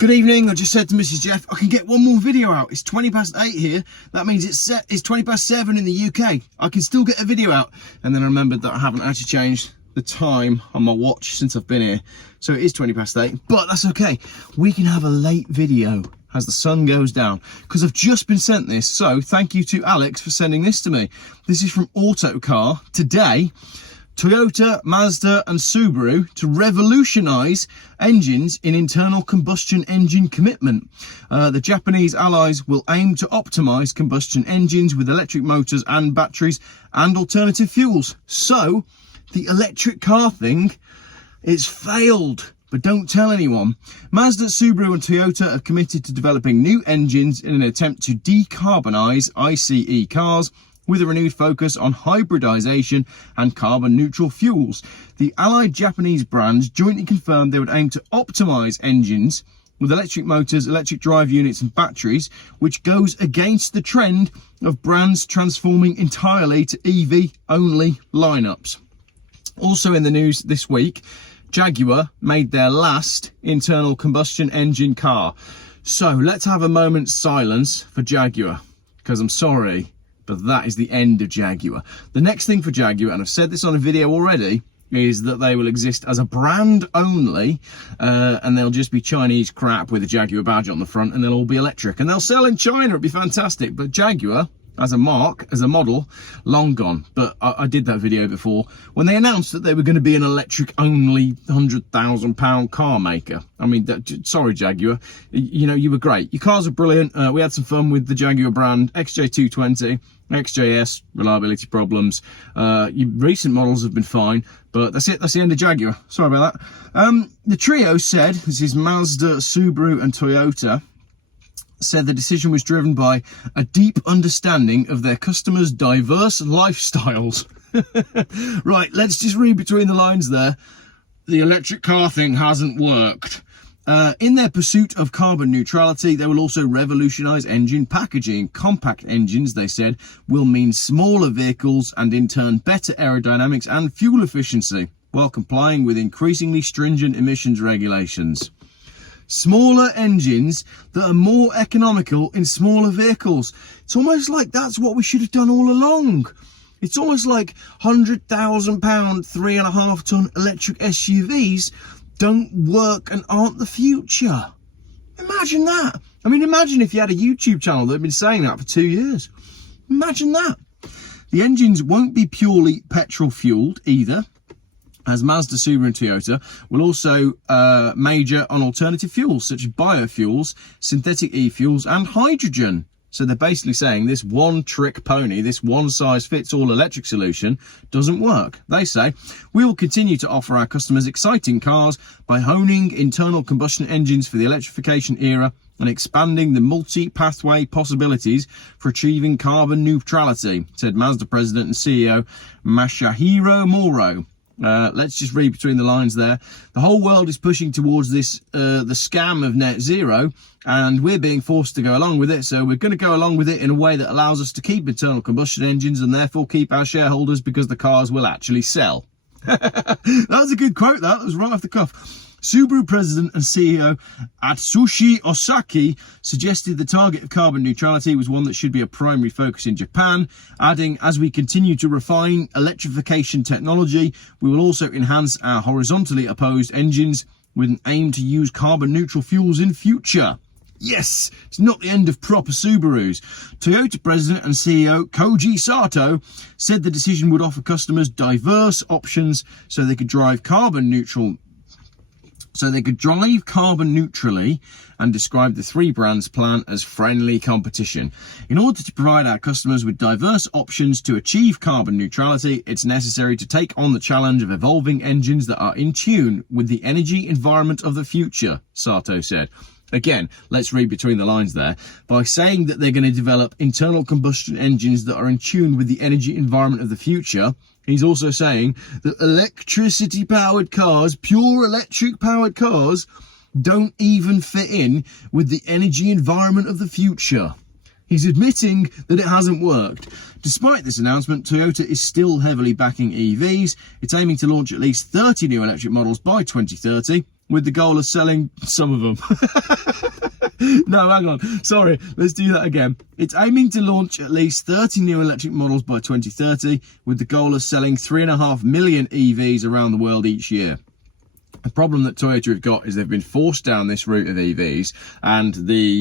Good evening. I just said to Mrs. Geoff, I can get one more video out. It's 8:20 here. That means it's 7:20 in the UK. I can still get a video out. And then I remembered that I haven't actually changed the time on my watch since I've been here. So it is 8:20, but that's okay. We can have a late video as the sun goes down, because I've just been sent this. So thank you to Alex for sending this to me. This is from Autocar. Today, Toyota, Mazda and Subaru to revolutionise engines in internal combustion engine commitment. The Japanese allies will aim to optimise combustion engines with electric motors and batteries and alternative fuels. So the electric car thing, it's failed. But don't tell anyone. Mazda, Subaru and Toyota have committed to developing new engines in an attempt to decarbonise ICE cars with a renewed focus on hybridisation and carbon neutral fuels. The allied Japanese brands jointly confirmed they would aim to optimise engines with electric motors, electric drive units and batteries, which goes against the trend of brands transforming entirely to EV only lineups. Also in the news this week, Jaguar made their last internal combustion engine car. So let's have a moment's silence for Jaguar, because I'm sorry, but that is the end of Jaguar. The next thing for Jaguar, and I've said this on a video already, is that they will exist as a brand only, and they'll just be Chinese crap with a Jaguar badge on the front, and they'll all be electric, and they'll sell in China. It'd be fantastic. But Jaguar as a mark, as a model, long gone. But I did that video before when they announced that they were going to be an electric only £100,000 car maker. I mean, sorry Jaguar, you know, you were great. Your cars are brilliant. We had some fun with the Jaguar brand, XJ220, XJS, reliability problems. Your recent models have been fine, but that's it. That's the end of Jaguar. Sorry about that. The trio said, this is Mazda, Subaru and Toyota, said the decision was driven by a deep understanding of their customers' diverse lifestyles. Right, let's just read between the lines there. The electric car thing hasn't worked. In their pursuit of carbon neutrality, they will also revolutionise engine packaging. Compact engines, they said, will mean smaller vehicles and in turn better aerodynamics and fuel efficiency, while complying with increasingly stringent emissions regulations. Smaller engines that are more economical in smaller vehicles. It's almost like that's what we should have done all along. It's almost like £100,000, 3.5 ton electric SUVs don't work and aren't the future. Imagine that. I mean, imagine if you had a YouTube channel that had been saying that for 2 years. Imagine that. The engines won't be purely petrol fueled either, as Mazda, Subaru and Toyota will also major on alternative fuels such as biofuels, synthetic e-fuels and hydrogen. So they're basically saying this one trick pony, this one size fits all electric solution doesn't work. They say, we will continue to offer our customers exciting cars by honing internal combustion engines for the electrification era and expanding the multi-pathway possibilities for achieving carbon neutrality, said Mazda President and CEO Masahiro Moro. Let's just read between the lines there. The whole world is pushing towards this, the scam of net zero, and we're being forced to go along with it. So we're going to go along with it in a way that allows us to keep internal combustion engines and therefore keep our shareholders, because the cars will actually sell. That was a good quote. That was right off the cuff. Subaru President and CEO Atsushi Osaki suggested the target of carbon neutrality was one that should be a primary focus in Japan, adding, as we continue to refine electrification technology, we will also enhance our horizontally opposed engines with an aim to use carbon neutral fuels in future. Yes, it's not the end of proper Subarus. Toyota President and CEO Koji Sato said the decision would offer customers diverse options so they could drive carbon neutrally, and described the three brands' plan as friendly competition. In order to provide our customers with diverse options to achieve carbon neutrality, it's necessary to take on the challenge of evolving engines that are in tune with the energy environment of the future, Sato said. Again, let's read between the lines there. By saying that they're going to develop internal combustion engines that are in tune with the energy environment of the future, he's also saying that electricity-powered cars, pure electric-powered cars, don't even fit in with the energy environment of the future. He's admitting that it hasn't worked. Despite this announcement, Toyota is still heavily backing EVs. It's aiming to launch at least 30 new electric models by 2030, with the goal of selling some of them. No, hang on. Sorry, let's do that again. It's aiming to launch at least 30 new electric models by 2030, with the goal of selling 3.5 million EVs around the world each year. The problem that Toyota have got is they've been forced down this route of EVs, and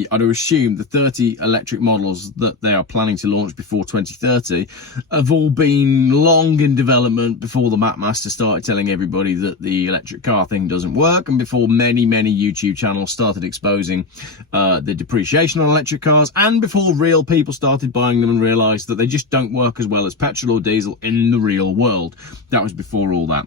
I'd assume the 30 electric models that they are planning to launch before 2030 have all been long in development before the Mapmaster started telling everybody that the electric car thing doesn't work, and before many YouTube channels started exposing the depreciation on electric cars, and before real people started buying them and realised that they just don't work as well as petrol or diesel in the real world. That was before all that.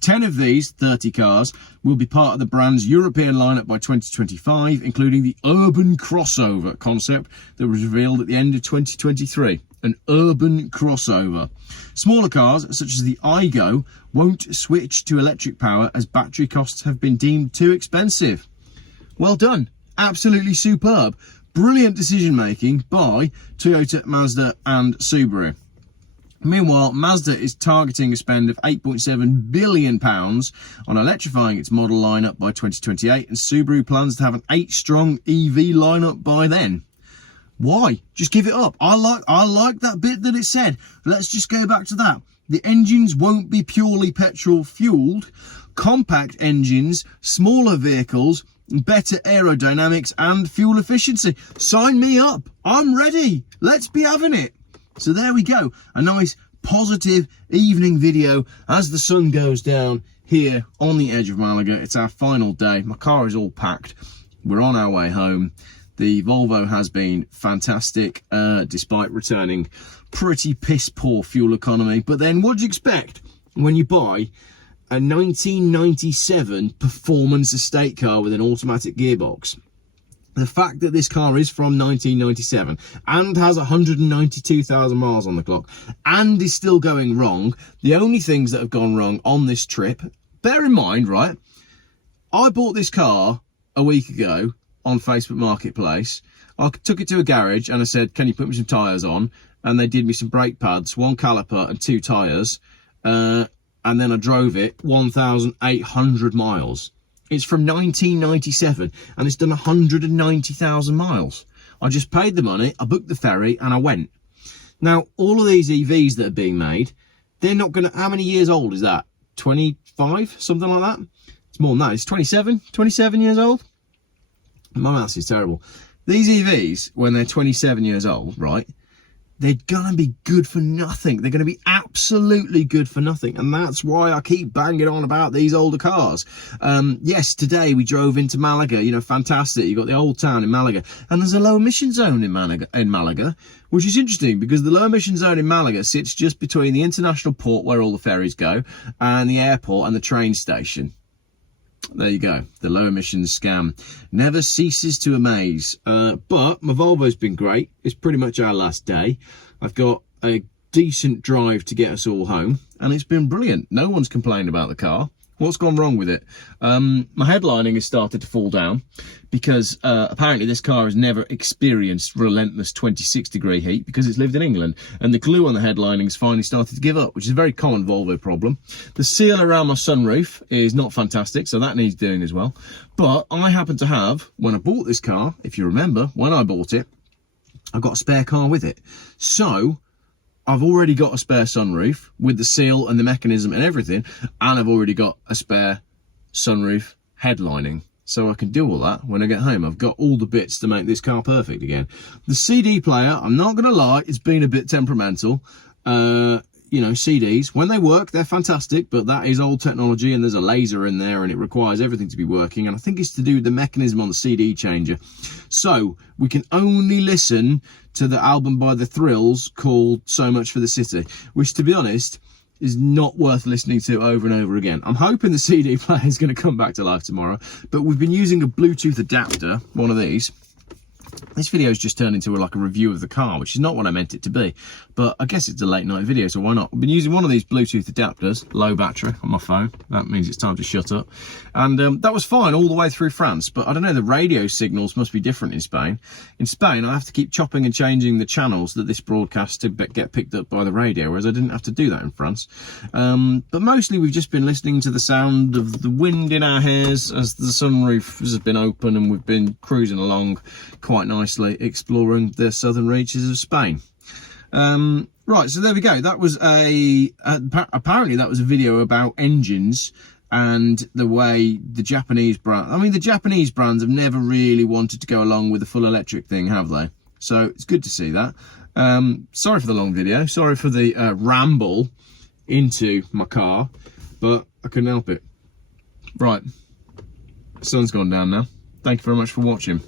10 of these 30 cars will be part of the brand's European lineup by 2025, including the urban crossover concept that was revealed at the end of 2023. An urban crossover. Smaller cars, such as the Igo, won't switch to electric power as battery costs have been deemed too expensive. Well done. Absolutely superb. Brilliant decision making by Toyota, Mazda and Subaru. Meanwhile, Mazda is targeting a spend of £8.7 billion on electrifying its model lineup by 2028, and Subaru plans to have an 8-strong EV lineup by then. Why? Just give it up. I like that bit that it said. Let's just go back to that. The engines won't be purely petrol fueled. Compact engines, smaller vehicles, better aerodynamics and fuel efficiency. Sign me up. I'm ready. Let's be having it. So there we go, a nice positive evening video as the sun goes down here on the edge of Malaga. It's our final day. My car is all packed. We're on our way home. The Volvo has been fantastic, despite returning pretty piss poor fuel economy. But then what do you expect when you buy a 1997 performance estate car with an automatic gearbox? The fact that this car is from 1997 and has 192,000 miles on the clock and is still going wrong, the only things that have gone wrong on this trip, bear in mind, right, I bought this car a week ago on Facebook Marketplace. I took it to a garage and I said, can you put me some tyres on? And they did me some brake pads, 1 caliper and 2 tyres. And then I drove it 1,800 miles. It's from 1997 and it's done 190,000 miles. I just paid the money, I booked the ferry and I went. Now, all of these EVs that are being made, they're not going to, how many years old is that? 25, something like that? It's more than that, it's 27 years old? My maths is terrible. These EVs, when they're 27 years old, right, they're going to be good for nothing. They're going to be absolutely good for nothing. And that's why I keep banging on about these older cars. Yes, today we drove into Malaga, you know, fantastic. You've got the old town in Malaga. And there's a low emission zone in Malaga, which is interesting because the low emission zone in Malaga sits just between the international port where all the ferries go and the airport and the train station. There you go. The low emissions scam never ceases to amaze. But my Volvo's been great. It's pretty much our last day. I've got a decent drive to get us all home and it's been brilliant. No one's complained about the car. What's gone wrong with it? My headlining has started to fall down because apparently this car has never experienced relentless 26-degree heat because it's lived in England, and the glue on the headlining has finally started to give up, which is a very common Volvo problem. The seal around my sunroof is not fantastic, so that needs doing as well. But I happen to have, when I bought this car, if you remember, when I bought it, I got a spare car with it. So I've already got a spare sunroof with the seal and the mechanism and everything, and I've already got a spare sunroof headlining, so I can do all that when I get home. I've got all the bits to make this car perfect again. The CD player, I'm not going to lie, it's been a bit temperamental. You know, CDs, when they work, they're fantastic, but that is old technology and there's a laser in there and it requires everything to be working. And I think it's to do with the mechanism on the CD changer. So we can only listen to the album by The Thrills called So Much for the City, which, to be honest, is not worth listening to over and over again. I'm hoping the CD player is going to come back to life tomorrow, but we've been using a Bluetooth adapter, one of these, This video's just turned into like a review of the car, which is not what I meant it to be, but I guess it's a late night video, so why not? I've been using one of these Bluetooth adapters, low battery on my phone. That means it's time to shut up. And that was fine all the way through France, but I don't know, the radio signals must be different in Spain. In Spain, I have to keep chopping and changing the channels that this broadcasts to get picked up by the radio, whereas I didn't have to do that in France. But mostly we've just been listening to the sound of the wind in our hairs as the sunroof has been open, and we've been cruising along quite nicely, exploring the southern reaches of Spain. Right, so there we go. That was apparently that was a video about engines and the way the Japanese brand, I mean, the Japanese brands have never really wanted to go along with the full electric thing, have they? So it's good to see that. Sorry for the long video, sorry for the ramble into my car, but I couldn't help it. Right, the sun's gone down now. Thank you very much for watching.